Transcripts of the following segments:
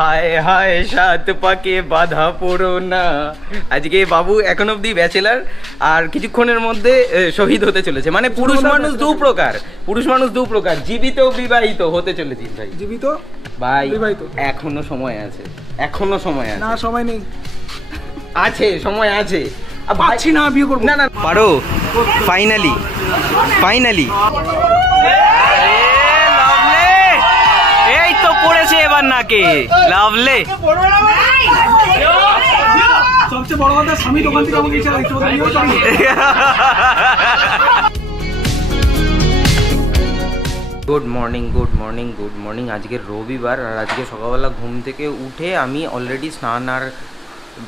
হায় হায় সাত পাকে বাধা পড়ো না। আজকে বাবু এখন অব্দি ব্যাচেলার, আর কিছুক্ষণের মধ্যে শহীদ হতে চলেছে। মানে পুরুষ মানুষ দু প্রকার, জীবিত বিবাহিত হতে চলেছি ভাই। জীবিত ভাই বিবাহিত এখনো সময় আছে, না সময় নেই, সময় আছে। পাচ্ছি না বিয়ে করবো না পারো। ফাইনালি এই তো পড়েছে এবার নাকে লাভলে। সবচেয়ে বড় কথা, স্বামী দোকান থেকে আমাকে গুড মর্নিং। আজকে রবিবার, আর আজকে সকালবেলা ঘুম থেকে উঠে আমি অলরেডি স্নান আর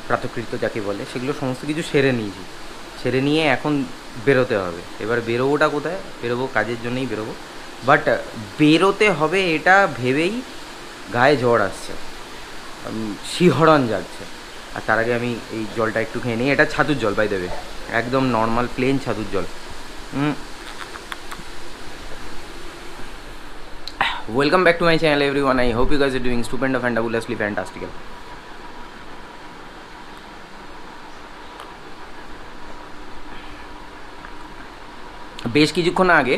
প্রাতঃকৃত্য যাকে বলে সেগুলো সমস্ত কিছু সেরে নিয়েছি। সেরে নিয়ে এখন বেরোতে হবে। এবার বেরোবোটা কোথায়? বেরোবো কাজের জন্যই বেরোবো, বাট বেরোতে হবে এটা ভেবেই গায়ে জ্বর আসছে, শিহরণ জাগছে। আর তার আগে আমি এই জলটা একটু খেয়ে নিই। এটা ছাতুর জল বাই দেবে, একদম নর্মাল প্লেন ছাতুর জল। Welcome back to my channel everyone. I hope you guys are doing stupendous fantabulously fantastical. বেশ কিছুক্ষণ আগে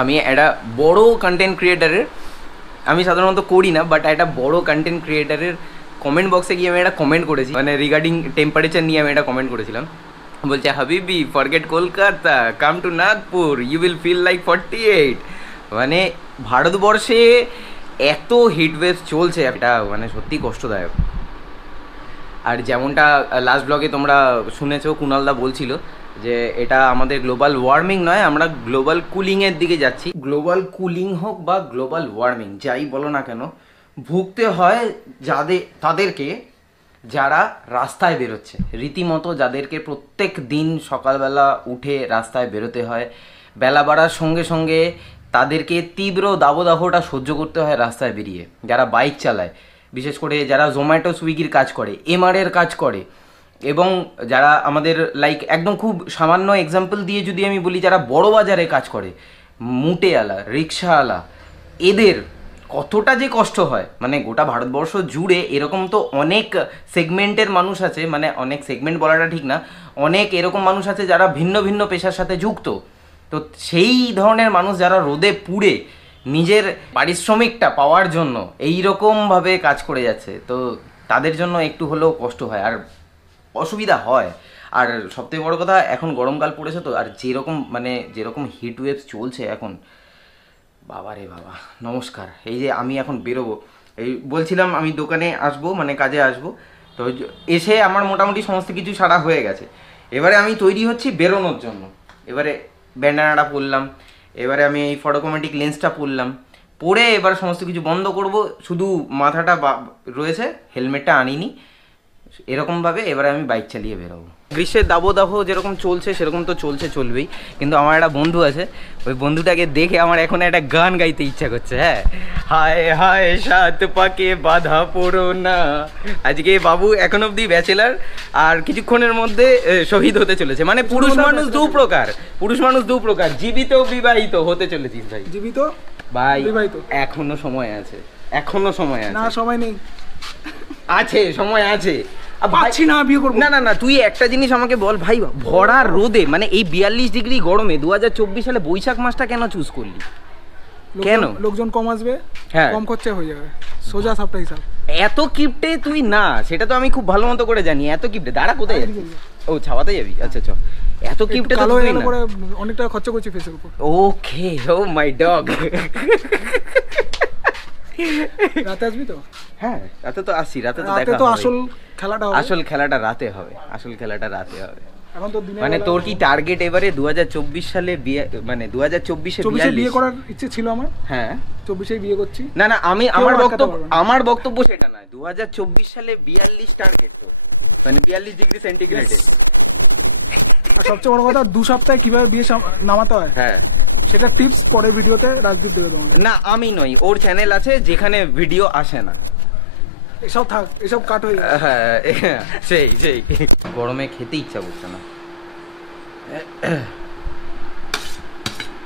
আমি একটা বড় কন্টেন্ট ক্রিয়েটারের, আমি সাধারণত করি না, বাট একটা বড় কন্টেন্ট ক্রিয়েটারের কমেন্ট বক্সে গিয়ে আমি একটা কমেন্ট করেছি, মানে রিগার্ডিং টেম্পারেচার নিয়ে আমি একটা কমেন্ট করেছিলাম। বলছে, হাবিবি forget Kolkata, come to Nagpur, you will feel like 48। মানে ভারতবর্ষে এত হিটওয়েভ চলছে, এটা মানে সত্যি কষ্টদায়ক। আর যেমনটা লাস্ট ব্লগে তোমরা শুনেছো, কুণালদা বলছিল যে এটা আমাদের গ্লোবাল ওয়ার্মিং নয়, আমরা গ্লোবাল কুলিংয়ের দিকে যাচ্ছি। গ্লোবাল কুলিং হোক বা গ্লোবাল ওয়ার্মিং যাই বলো না কেন, ভুগতে হয় তাদেরকে যারা রাস্তায় বেরোচ্ছে, রীতিমতো যাদেরকে প্রত্যেক দিন সকালবেলা উঠে রাস্তায় বেরোতে হয়। বেলা বাড়ার সঙ্গে সঙ্গে তাদেরকে তীব্র দাবদাহটা সহ্য করতে হয় রাস্তায় বেরিয়ে। যারা বাইক চালায়, বিশেষ করে যারা জোম্যাটো সুইগির কাজ করে, এমআরের কাজ করে, এবং যারা আমাদের লাইক একদম খুব সামান্য এক্সাম্পল দিয়ে যদি আমি বলি, যারা বড় বাজারে কাজ করে, মুটেওয়ালা, রিক্সাওয়ালা, এদের কতটা যে কষ্ট হয়। মানে গোটা ভারতবর্ষ জুড়ে এরকম তো অনেক সেগমেন্টের মানুষ আছে, মানে অনেক সেগমেন্ট বলাটা ঠিক না, অনেক এরকম মানুষ আছে যারা ভিন্ন ভিন্ন পেশার সাথে যুক্ত। তো সেই ধরনের মানুষ যারা রোদে পুড়ে নিজের পারিশ্রমিকটা পাওয়ার জন্য এই রকমভাবে কাজ করে যাচ্ছে, তো তাদের জন্য একটু হলেও কষ্ট হয় আর অসুবিধা হয়। আর সবথেকে বড় কথা, এখন গরমকাল পড়েছে তো, আর যেরকম হিট ওয়েভস চলছে এখন, বাবা রে বাবা। নমস্কার। এই যে আমি এখন বেরোবো, এই বলছিলাম আমি দোকানে আসবো, মানে কাজে আসবো, তো এসে আমার মোটামুটি সমস্ত কিছু সারা হয়ে গেছে। এবারে আমি তৈরি হচ্ছি বেরোনোর জন্য। এবারে ব্যান্ডানাটা পরলাম, এবারে আমি এই ফটোকোমেটিক লেন্সটা পরলাম, পরে এবার সমস্ত কিছু বন্ধ করব, শুধু মাথাটা রয়েছে, হেলমেটটা আনিনি। এরকমভাবে এবারে আমি বাইক চালিয়ে বেরোবো। গ্রীষ্মের দাবদাহ যেরকম চলছে সেরকম তো চলবেই, কিন্তু আমার একটা বন্ধু আছে, ওই বন্ধুটাকে দেখে আমার এখন একটা গান গাইতে ইচ্ছা করছে। হ্যাঁ, হায় হায় সাত পাকে বাধা পড়ো না। আজকে বাবু এখন অব্দি ব্যাচেলার, আর কিছুক্ষণের মধ্যে শহীদ হতে চলেছে। মানে পুরুষ মানুষ দু প্রকার, জীবিত বিবাহিত হতে চলেছি ভাই। জীবিত ভাই বিবাহিত এখনো সময় আছে, না সময় নেই, সময় আছে। পাচ্ছি না বিয়ে করবো না তুই একটা জিনিস আমাকে বল ভাই, ভরা রোদে, মানে এই 42 ডিগ্রি গরমে 2024 সালে বৈশাখ মাসটা কেন চুজ করলি? কেন? লোকজন কম আসবে, কম খরচা হয়ে যাবে, সোজা সাপটা হিসাব। এত কিপটে তুই না, সেটা তো আমি খুব ভালো মতো করে জানি। এত কিপটে, দাঁড়া কোথায় যাবি? ও ছাওয়াতে যাবি? আচ্ছা চ। এত কিপটে তো তুই না, অনেক টাকা খরচা করছি ফেসের উপর। ওকে, ও মাই ডগ। রাতে আসবি তো? হ্যাঁ, রাতে তো আসি, রাতে তো দেখা হবে। আসল খেলাটা রাতে হবে। এখন তো দিনে মানে তোর কি টার্গেট এবারে 2024 সালে বিয়ে, মানে 2024 এ বিয়ে করার ইচ্ছে ছিল আমার। হ্যাঁ, 24 বিয়ে করছি। না আমার বক্তব্য সেটা নয়। 2024 সালে 42 টার্গেট তো, মানে 42 ডিগ্রি সেন্টিগ্রেডে। আর সবচেয়ে বড় কথা, 2 সপ্তাহে কিভাবে বিয়ে নামাতে হয়, হ্যাঁ, সেটা টিপস পরের ভিডিওতে রাজদীপ দেবে তোমাকে। না আমি নই, ওর চ্যানেল আছে যেখানে ভিডিও আসে না। এসব থাক, এসব কাট হয়ে যাবে। হ্যাঁ, সেই গরমে খেতে ইচ্ছা করছে না।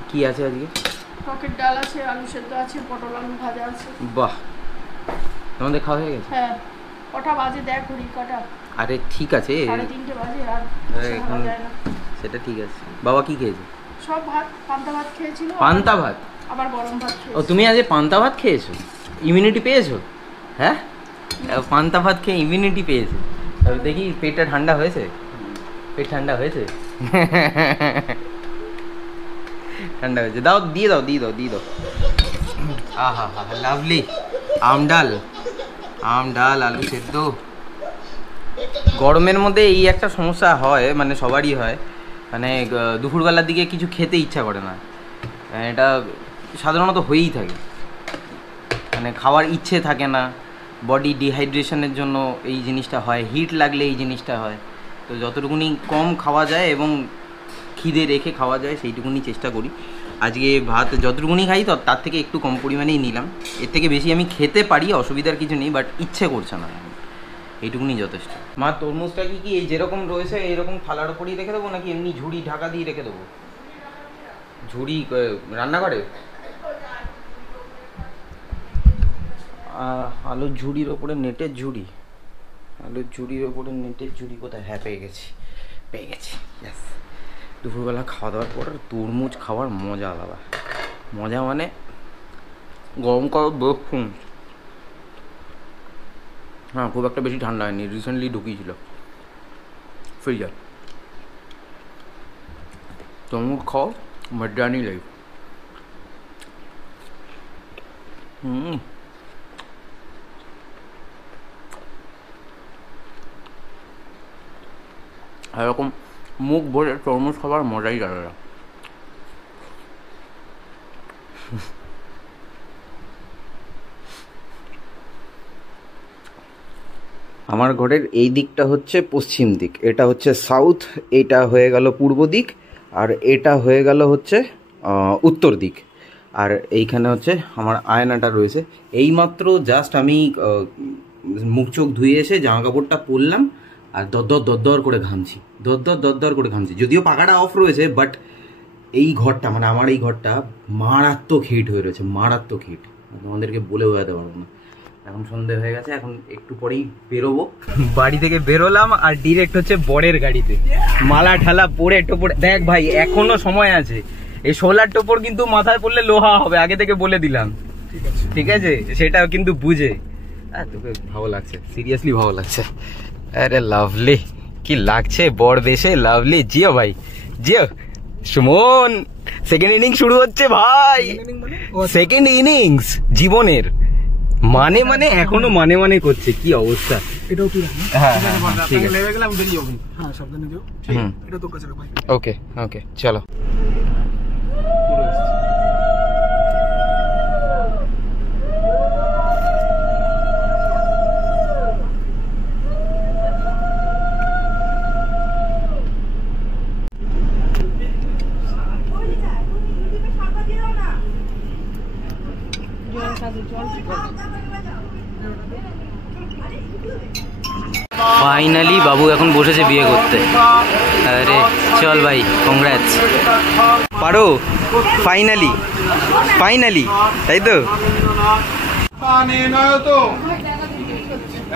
কি আছে আজকে? পকেট ডাল আছে, আলু সেদ্ধ আছে, পটল আলু ভাজা আছে। বাহ, তোমাদের খাওয়া হয়ে গেছে? হ্যাঁ। কটা বাজে দেখ ঘড়ি কটা? আরে ঠিক আছে, 3:30 বাজে আর এখন সেটা ঠিক আছে। বাবা কি খেয়েছে? সব ভাত, পান্তা ভাত খেয়েছিল। পান্তা ভাত? আবার গরম ভাত খেয়েছি। ও তুমি আজ পান্তা ভাত খেয়েছো? ইমিউনিটি পেয়েছো? হ্যাঁ, পান্তা ভাত খেয়ে ইমিউনিটি পেয়েছে। দেখি পেটটা ঠান্ডা হয়েছে? পেট ঠান্ডা হয়েছে? ঠান্ডা হয়েছে, দাও দিয়ে দাও দিয়ে দাও দিয়ে দাও। আহা হা লাভলি। আম ডাল, আম ডাল, আলু সেদ্ধ। গরমের মধ্যে এই একটা সমস্যা হয়, মানে সবারই হয়, মানে দুপুরবেলার দিকে কিছু খেতে ইচ্ছা করে না। এটা সাধারণত হয়েই থাকে, মানে খাওয়ার ইচ্ছে থাকে না, বডি ডিহাইড্রেশনের জন্য এই জিনিসটা হয়, হিট লাগলে এই জিনিসটা হয়। তো যতটুকুনি কম খাওয়া যায় এবং খিদে রেখে খাওয়া যায় সেইটুকুনি চেষ্টা করি। আজকে ভাত যতটুকুনি খাই তো তার থেকে একটু কম পরিমাণেই নিলাম। এর থেকে বেশি আমি খেতে পারি, অসুবিধার কিছু নেই, বাট ইচ্ছে করছে না, এইটুকুনি যথেষ্ট। মা তরমুজটা কি এই যেরকম রয়েছে এইরকম থালার ওপরই রেখে দেবো, নাকি এমনি ঝুড়ি ঢাকা দিয়ে রেখে দেবো? ঝুড়ি রান্নাঘরে? আলুর ঝুড়ির ওপরে নেটের ঝুড়ি, আলুর ঝুড়ির ওপরে নেটের ঝুড়ি কোথায়? হ্যাঁ পেয়ে গেছি, পেয়ে গেছি। ব্যাস, দুপুরবেলা খাওয়া দাওয়ার পর তরমুজ খাওয়ার মজা আলাদা। মজা মানে গরম করা দেখুন। হ্যাঁ, খুব একটা বেশি ঠান্ডা হয়নি, রিসেন্টলি ঢুকিয়েছিল ফ্রিজার। তরমুজ খাও, মজানি লাইফ। এরকম মুখ ভরে তরমুজ খাবার মজাই আলাদা। আমার ঘরের এই দিকটা হচ্ছে পশ্চিম দিক, এটা হচ্ছে সাউথ, এটা হয়ে গেল পূর্ব দিক, আর এটা হয়ে গেল হচ্ছে উত্তর দিক। আর এইখানে হচ্ছে আমার আয়নাটা রয়েছে। এইমাত্র জাস্ট আমি মুখ চোখ ধুয়ে এসে জামা কাপড়টা পরলাম আর দরদর করে ঘামছি, দরদর করে ঘামছি। যদিও পাখাটা অফ রয়েছে, বাট এই ঘরটা, মানে আমার এই ঘরটা মারাত্মক হিট হয়ে রয়েছে, মারাত্মক হিট। তোমাদেরকে বলে বোঝাতে পারবো না। এখন সন্ধে হয়ে গেছে, এখন একটু পরেই বেরোবো। বাড়ি থেকে বেরোলাম আর ডিরেক্ট হচ্ছে বরের গাড়িতে, মালা ঠালা পরে টোপরে। দেখ ভাই, এখনো সময় আছে। এই সোলার টোপর কিন্তু মাথায় পড়লে লোহা হবে, আগে থেকে বলে দিলাম, ঠিক আছে? সেটা কিন্তু বুঝে। তোকে ভালো লাগছে, সিরিয়াসলি ভালো লাগছে। আরে লাভলি, কি লাগছে বর বেশে, লাভলি। জিও ভাই, জিও। সুমন, সেকেন্ড ইনিংস শুরু হচ্ছে ভাই, সেকেন্ড ইনিংস জীবনের। মানে মানে এখনো মানে মানে করছে, কি অবস্থা। এটাও তুই হ্যাঁ ঠিক আছে, লেগে গেলাম, দেরি হবে। হ্যাঁ, সাবধানে যাও। এটা তোর কাছে রাখ ভাই। ওকে ওকে, চলো। ফাইনালি বাবু এখন বসেছে বিয়ে করতে। আরে চল ভাই, কংগ্রাটস। পারো ফাইনালি, ফাইনালি, তাই তো?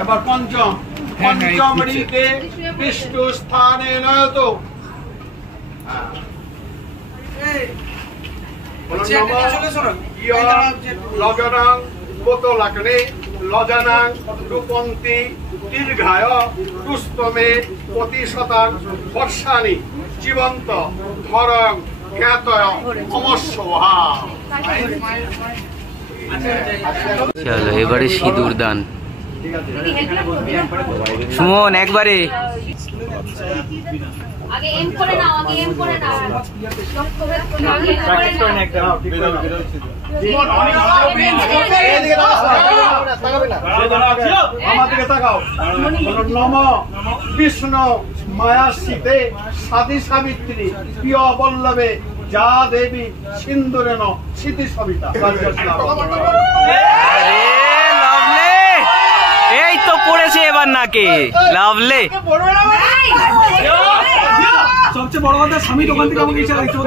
এবার পঞ্চমীতে বিষ্ণু স্থানে নয়ত লজনাং বোতলাকনে লজনাং রূপন্তি দীর্ঘায় দুস্তমে প্রতিশতাং বর্ষানি জীবন্ত ধরং জ্ঞাতয় অমস্যহা। চলো এবারে সিঁদুর দান। সুমন একবারে আগে এম করে নাও, আগে এম করে নাও। আমাদেরকে তাকাও। নম বিষ্ণু মায়াশীতে সাধী সাবিত্রী প্রিয় বল্লভে যা দেবী সিন্দুরেন স্মৃতি সবিতা। এই তো পড়েছে এবার। আর নাকে লাভলে সবচেয়ে বড় কথা স্বামী দোকান থেকে আমাকে ইচ্ছা দিচ্ছে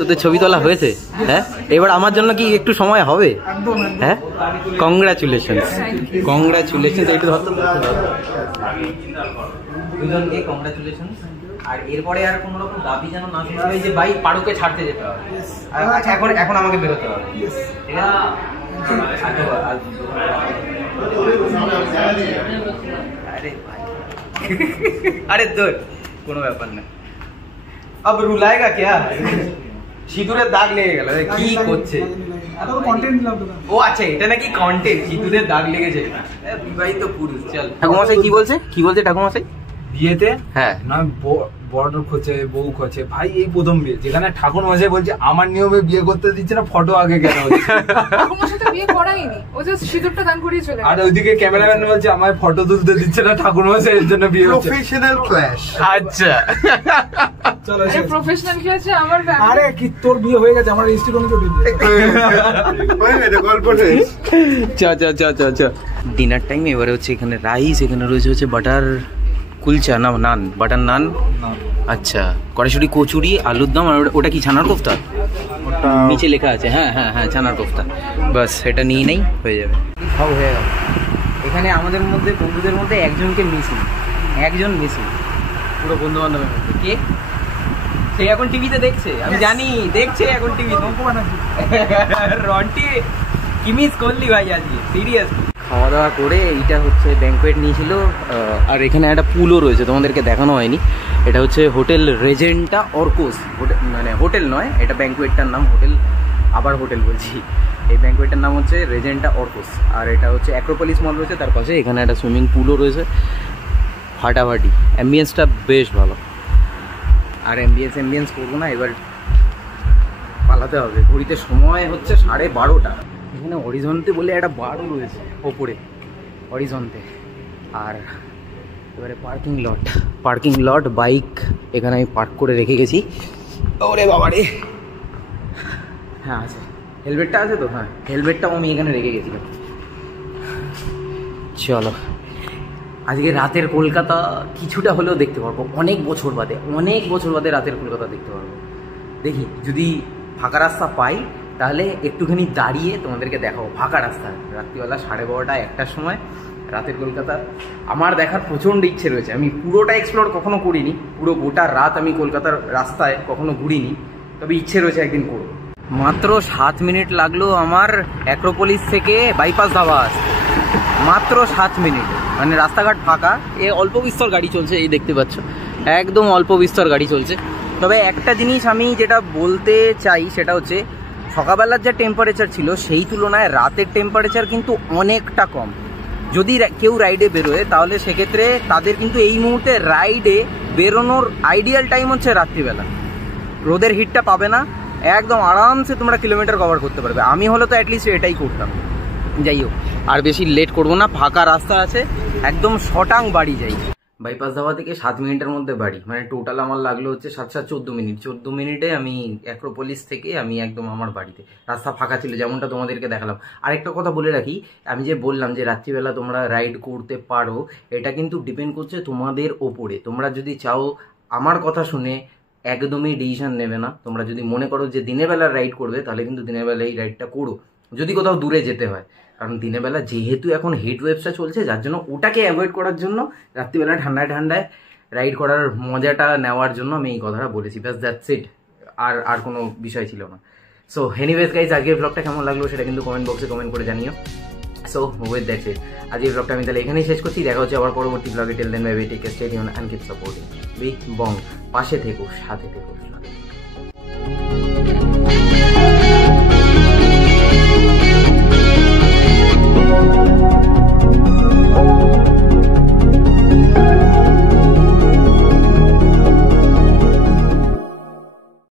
তোদের ছবি তোলা হয়েছে হ্যাঁ এবার আমার জন্য কি একটু সময় হবে হ্যাঁ কংগ্রাচুলেশনস একটু ধরতো দুজনকে কংগ্রাচুলেশনস আর এরপরে আর কোনো রকম দাবি যেন না শুনতে হয় যে ভাই পাড়ুকে ছাড়তে যেতে হবে এখন আমাকে বেরোতে হবে ঠিক আছে আরে তোর কোনো ব্যাপার না अब रुलाएगा क्या সিঁদুরের দাগ লেগে গেল কি করছে ও আচ্ছা এটা নাকি কন্টেন্ট সিঁদুরের দাগ লেগেছে বিবাহিত পুরুষ চল ঠাকুমশাই কি বলছে ঠাকুমশাই বিয়েতে হ্যাঁ না বড় খোঁচে বউ খোঁচে ভাই এই প্রথম বিয়ে যেখানে ঠাকুর মশাই বলছে আমার নিয়মে বিয়ে করতে দিচ্ছে না ফটো আগে কেন আর ওইদিকে ক্যামেরাম্যান বলছে আমায় ফটো তুলতে দিচ্ছে না ঠাকুর মশাই এর জন্য বিয়ে হচ্ছে প্রফেশনাল ক্ল্যাশ আচ্ছা প্রফেশনাল কি আছে আমার আরে কি তোর বিয়ে হয়ে গেছে আমার রেজিস্ট্রি করে গল্প চ ডিনার টাইম এবারে হচ্ছে এখানে রাইস এখানে রয়েছে হচ্ছে বাটার কুলচা না নান বাটার নান আচ্ছা কড়াইশুঁটি কচুরি আলুর দম আর ওটা কি ছানার কোফতা নিচে লেখা আছে হ্যাঁ ছানার কোফতা বাস এটা নিয়ে নেই হয়ে যাবে সব হয়ে গেল এখানে আমাদের মধ্যে বন্ধুদের মধ্যে একজন মিসিং পুরো বন্ধু বান্ধবের মধ্যে কে সে এখন টিভিতে দেখছে আমি জানি দেখছে এখন টিভি রন্টি কি মিস করলি ভাই আজকে সিরিয়াস খাওয়া দাওয়া করে এইটা হচ্ছে ব্যাঙ্কোয়েট নিয়েছিল আর এখানে একটা পুলও রয়েছে তোমাদেরকে দেখানো হয়নি এটা হচ্ছে হোটেল রেজেন্টা অর্কোস মানে হোটেল নয় এটা ব্যাঙ্কোয়েটটার নাম হোটেল বলছি এই ব্যাঙ্কোয়েটটার নাম হচ্ছে রেজেন্টা অর্কোস আর এটা হচ্ছে অ্যাক্রোপলিস মল রয়েছে তার পাশে এখানে একটা সুইমিং পুলও রয়েছে ফাটাফাটি অ্যাম্বিয়েন্সটা বেশ ভালো আর অ্যাম্বিয়েন্স করবো না এবার পালাতে হবে ঘড়িতে সময় হচ্ছে 12:30 এখানে হরিজন্তে বলে একটা বারও রয়েছে ওপরে হরিজন্তে আর এবারে পার্কিং লট বাইক এখানে আমি পার্ক করে রেখে গেছি ওরে বাবারে হ্যাঁ আছে হেলমেটটা আছে তো হ্যাঁ হেলমেটটাও আমি এখানে রেখে গেছিলাম চলো আজকে রাতের কলকাতা কিছুটা হলেও দেখতে পারবো অনেক বছর বাদে রাতের কলকাতা দেখতে পারবো দেখি যদি ফাঁকা রাস্তা পাই তাহলে একটুখানি দাঁড়িয়ে তোমাদেরকে দেখাবো ফাঁকা রাস্তা রাত্রিবেলা 12:30 1টার সময় রাতের কলকাতা আমার দেখার প্রচণ্ড ইচ্ছে রয়েছে আমি পুরোটা এক্সপ্লোর কখনো করিনি পুরো গোটা রাত আমি কলকাতার রাস্তায় কখনো ঘুরিনি তবে ইচ্ছে রয়েছে একদিন করবো মাত্র 7 মিনিট লাগলো আমার অ্যাক্রোপলিস থেকে বাইপাস ধাবা আসতে মাত্র 7 মিনিট মানে রাস্তাঘাট ফাঁকা এ অল্প বিস্তর গাড়ি চলছে এই দেখতে পাচ্ছ একদম অল্প বিস্তর গাড়ি চলছে তবে একটা জিনিস আমি যেটা বলতে চাই সেটা হচ্ছে সকালবেলার যা টেম্পারেচার ছিল সেই তুলনায় রাতের টেম্পারেচার কিন্তু অনেকটা কম যদি কেউ রাইডে বেরোয় তাহলে সেক্ষেত্রে তাদের কিন্তু এই মুহূর্তে রাইডে বেরোনোর আইডিয়াল টাইম হচ্ছে রাত্রিবেলা রোদের হিটটা পাবে না একদম আরামসে তোমরা কিলোমিটার কভার করতে পারবে আমি হলে তো অ্যাটলিস্ট এটাই করতাম যাই হোক আর বেশি লেট করবো না ফাঁকা রাস্তা আছে একদম শটাং বাড়ি যাই বাইপাস ধাবা থেকে 7 মিনিটের মধ্যে বাড়ি মানে টোটাল আমার লাগলো হচ্ছে 7-14 মিনিট 14 মিনিটে আমি অ্যাক্রোপলিস থেকে আমি একদম আমার বাড়িতে রাস্তা ফাঁকা ছিল যেমনটা তোমাদেরকে দেখালাম আরেকটা কথা বলে রাখি আমি যে বললাম যে রাত্রিবেলা তোমরা রাইড করতে পারো এটা কিন্তু ডিপেন্ড করছে তোমাদের ওপরে তোমরা যদি চাও আমার কথা শুনে একদমই ডিসিশন নেবে না তোমরা যদি মনে করো যে দিনের বেলা রাইড করবে তাহলে কিন্তু দিনের বেলা এই রাইডটা করো যদি কোথাও দূরে যেতে হয় কারণ দিনের বেলা যেহেতু এখন হিট ওয়েভসটা চলছে যার জন্য ওটাকে অ্যাভয়েড করার জন্য রাত্রিবেলা ঠান্ডায় রাইড করার মজাটা নেওয়ার জন্য আমি এই কথাটা বলেছি ব্যাস দ্যাটস ইট আর কোনো বিষয় ছিল না সো এনিওয়েজ গাইজ আজকের ব্লগটা কেমন লাগলো সেটা কিন্তু কমেন্ট বক্সে কমেন্ট করে জানিও সো উইথ দ্যাটস ইট আজকের ব্লগটা আমি তাহলে এখানেই শেষ করছি দেখা হচ্ছে আবার পরবর্তী ব্লগে till then bye bye take care stay tuned and keep supporting big bong পাশে থেকো সাথে থেকো